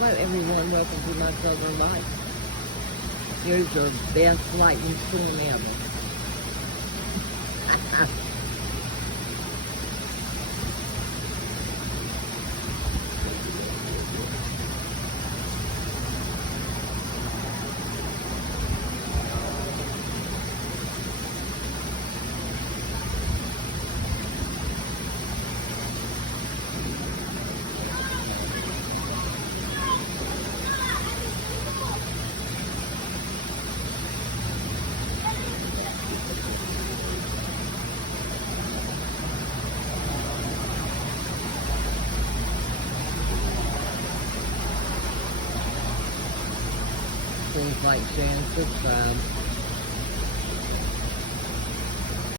Hello everyone, welcome to my Southern Life. Here's your best lightning storm ever. Please like, share, and subscribe.